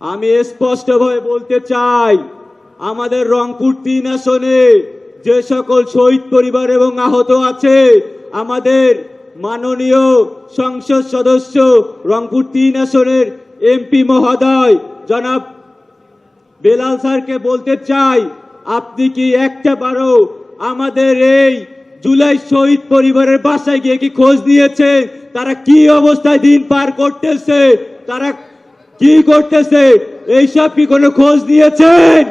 আমি স্পষ্টভাবে বলতে চাই, আমাদের রংপুর 3 আসনে যে সকল শহীদ পরিবার এবং আহত আছে, আমাদের মাননীয় সংসদ সদস্য রংপুর 3 আসনের এমপি মহোদয় জনাব বেলাল স্যারকে বলতে চাই, আপনি কি একটা বারও আমাদের এই জুলাই শহীদ পরিবারের বাসায় গিয়ে কি খোঁজ নিয়েছেন? তারা কি অবস্থায় দিন পার করতেছে, তারা কি করতেছে, এইসব কি কোনো খোঁজ নিয়েছেন?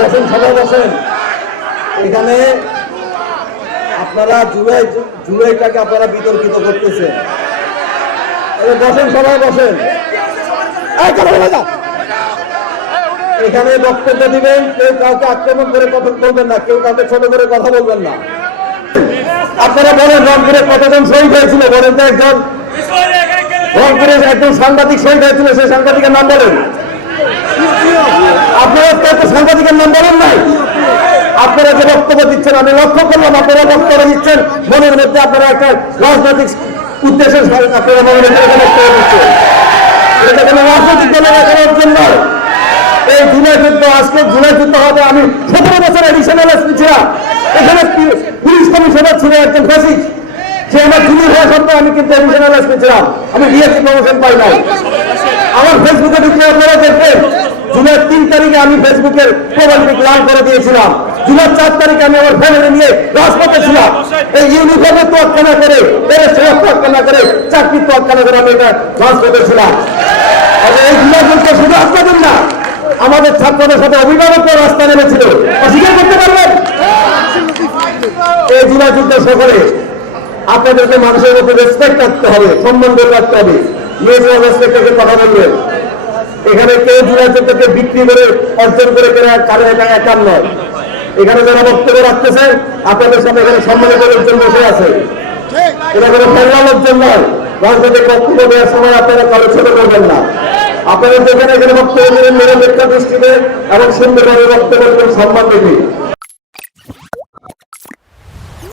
বসেন, সবাই বসেন। এখানে আপনারা জুলাইটাকে আপনারা বিতর্কিত করতেছেন। বসেন, সবাই বসেন। এখানে বক্তব্য দিবেন, কেউ কাউকে আক্রমণ করে কথা বলবেন না, কেউ কাউকে ছোট করে কথা বলবেন না। আপনারা বলেন রংপুরে কতজন শহীদ হয়েছিল বলেন তো একজন? রংপুরে একজন সাংবাদিক শহীদ হয়েছিল, সেই সাংবাদিকের নাম বলেন। আপনারা তো সাংবাদিকের নাম বলেন নাই। আপনারা যে বক্তব্য দিচ্ছেন আমি লক্ষ্য করলাম, আপনারা বক্তব্য দিচ্ছেন মনের মধ্যে আপনারা একটা রাজনৈতিক উদ্দেশ্যে আপনারা মনের মধ্যে বক্তব্য দিচ্ছেন। এটা কোনো রাজনৈতিক দলের করার জন্য এই জুলাই যুদ্ধ, আজকে জুলাই যুদ্ধ হবে। আমি 17 বছর এডিশনাল এসপি ছিলাম, এখানে পুলিশ কমিশনার ছিল একজন ফ্যাসিস্ট, সে আমার জুনিয়র হওয়া সত্ত্বেও আমি কিন্তু এডিশনাল এসপি ছিলাম, আমি ডিএসপি প্রমোশন পাই নাই। আমার ফেসবুকে ঢুকলে আপনারা দেখবেন জুলাই 3 তারিখে আমি ফেসবুকের প্রোফাইল পিক লাল করে দিয়েছিলাম। জুলাই 4 তারিখে আমি আমার ফ্যামিলি নিয়ে রাজপথে ছিলাম। এই ইউনিফর্মের তোয়াক্কা না করে, এর তোয়াক্কা না করে, চাকরির তোয়াক্কা না করে আমি এটা রাজপথে ছিলাম। এই জুলাই যুদ্ধ শুধু আপনাদের না, আমাদের ছাত্রদের সাথে অভিভাবকরা রাস্তা নেমেছিল, অস্বীকার করতে পারবেন? এই জুলাই যুদ্ধ সকলে আপনাদেরকে মানুষের মধ্যে রেসপেক্ট রাখতে হবে, সম্মান করে রাখতে হবে। মিউচুয়াল রেসপেক্টের কথা বলবেন। এখানে কেউ জুলাই যুদ্ধকে বিক্রি করে অর্জন করে কারো এটা একার নয়। এখানে যারা বক্তব্য রাখতেছেন আপনাদের সামনে এখানে সম্মানিত লোকজন বসে আছে, এটা কোনো ফেলা লোকজন নয়। রাজনৈতিক বক্তব্য দেওয়ার সময় আপনারা কারো ছোট করবেন না। আপনারা যেখানে এখানে বক্তব্য দেবেন নিরপেক্ষ দৃষ্টিতে এবং সুন্দরভাবে বক্তব্য সম্মান দেবে।